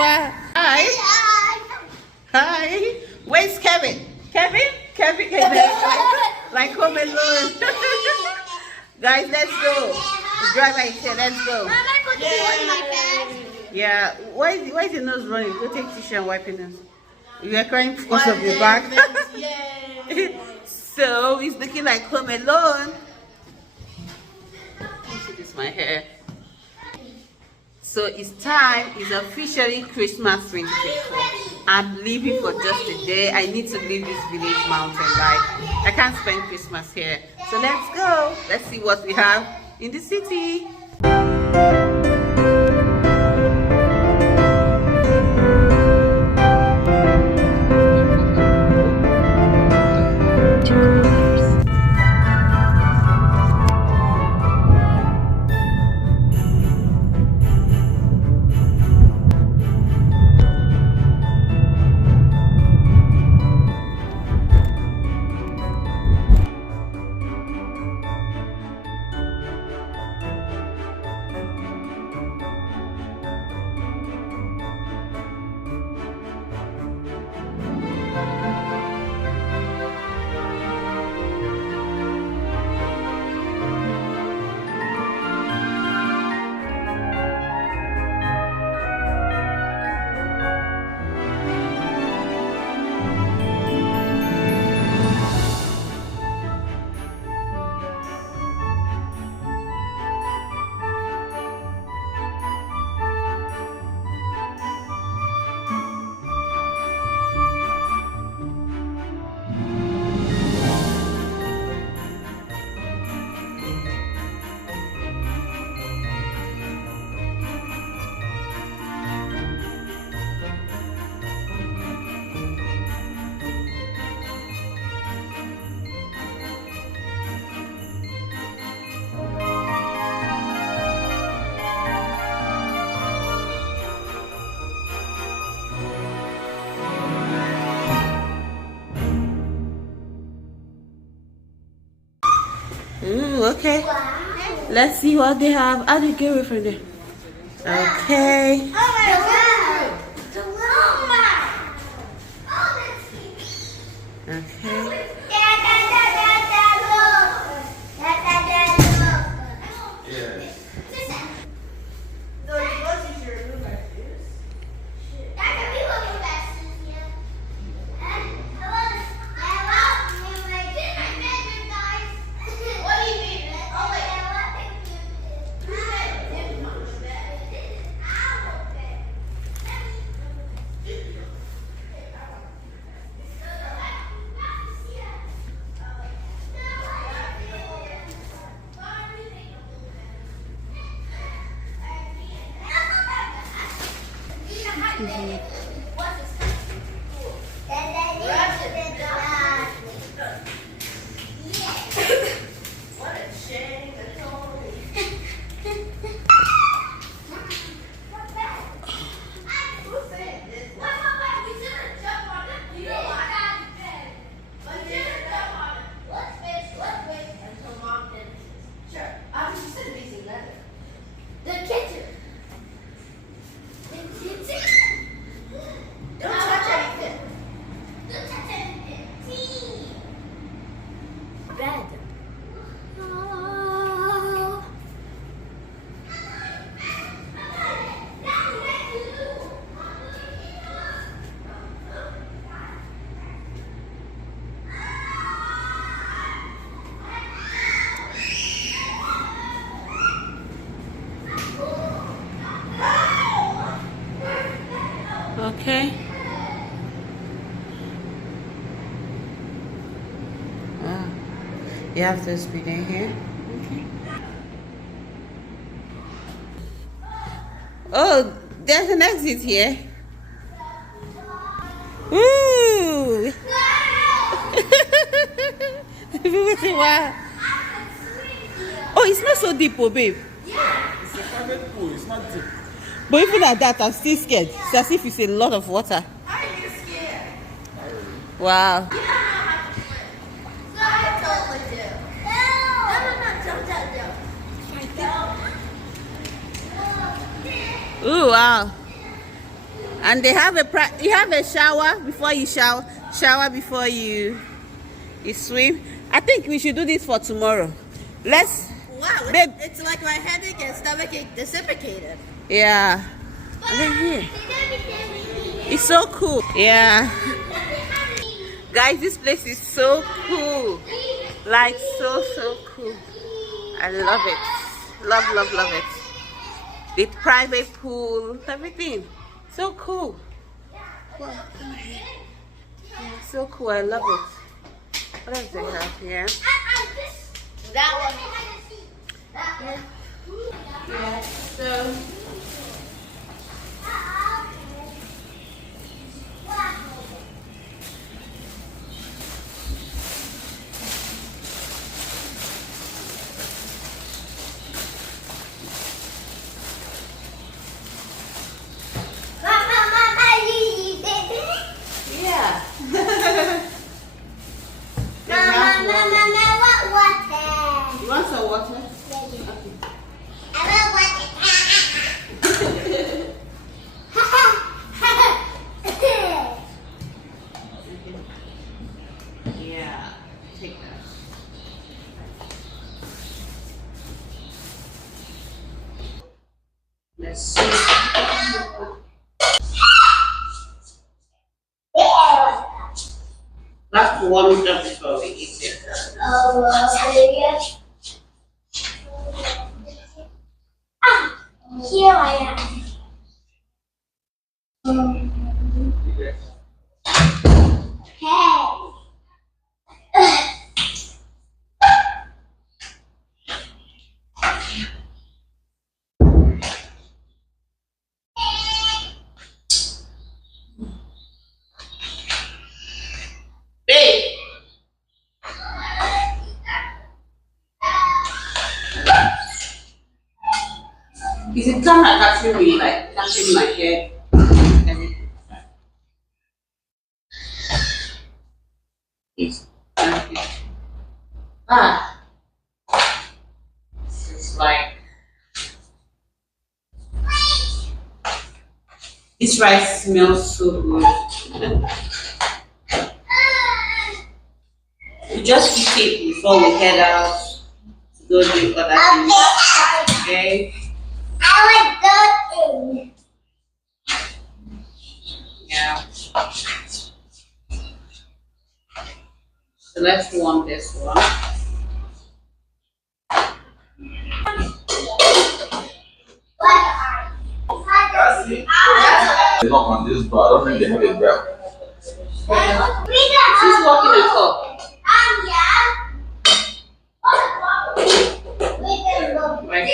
What? Hi. Hi. Where's Kevin? Kevin. Like home alone. Guys, let's go. The driver is here. Let's go. Yeah. Why is your nose running? Go take tissue and wipe your nose. You are crying because of your back. So he's looking like home alone. This is my hair. So it's time. It's officially Christmas 2024. I'm leaving for just a day. I need to leave this village mountain life. I can't spend Christmas here. So let's go. Let's see what we have in the city. Okay. Let's see what they have. How do you get away from there? Okay. Okay. Okay. Wow. You have to speed in here. Okay. Oh, there's an exit here. Ooh. Wow. Oh, it's not so deep, oh, babe. Yeah. It's a private pool. It's not deep. But even at that, I'm still scared. It's as if it's a lot of water. Are you scared? Wow. You don't know how to swim. So I totally do. No, jump. Ooh, wow. And they have you have a shower before you shower before you swim. I think we should do this for tomorrow. Let's. Wow, Babe. it's like my headache and stomachache dissipated. Yeah. And then here. It's so cool. Yeah. Guys, this place is so cool. Like so cool. I love it. Love it. The private pool, everything. So cool. Wow. Yeah, so cool. I love it. What else they have here? That Yeah. Yeah. So. Yeah. You want some water? Okay. Yeah. Take that. Let's see. That's warm it up before we eat it. Here I am. Hey. Babe. Is it camera capturing me, like capturing my head? Everything. It's okay. It's like this rice smells so good. We just eat it before we head out to go do other things. Okay? Yeah. So let's warm this one. They're not on this bar. I don't think they have a bell. She's walking a cup. Right.